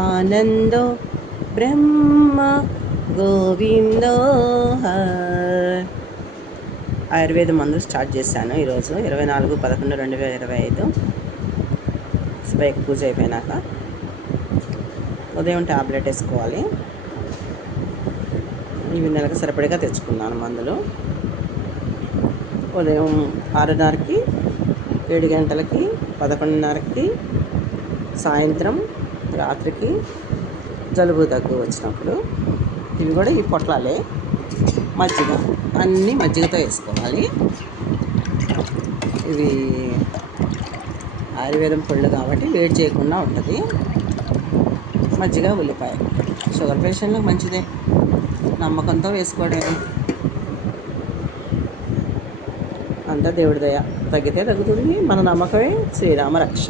ఆనందో బ్రహ్మ గోవిందో ఆయుర్వేద మందులు స్టార్ట్ చేశాను ఈరోజు 24/11/2025 స్పైక్ పూజ అయిపోయినాక ఉదయం ట్యాబ్లెట్ వేసుకోవాలి. ఈ నెలకు సరిపడిగా తెచ్చుకున్నాను మందులు. ఉదయం 6:30కి, 7 గంటలకి, 11:30కి, సాయంత్రం, రాత్రికి జలుబు దగ్గు వచ్చినప్పుడు. ఇవి కూడా ఈ పొట్లాలే, మజ్జిగ, అన్నీ మజ్జిగతో వేసుకోవాలి. ఇవి ఆయుర్వేదం పళ్ళు కాబట్టి వేడి చేయకుండా ఉంటుంది. మజ్జిగ, ఉల్లిపాయ షుగర్ పేషెంట్లకు మంచిదే, నమ్మకంతో వేసుకోవడమే. అంతా దేవుడి దయ. తగ్గితే తగ్గుతుంది, మన నమ్మకమే శ్రీరామ రక్ష.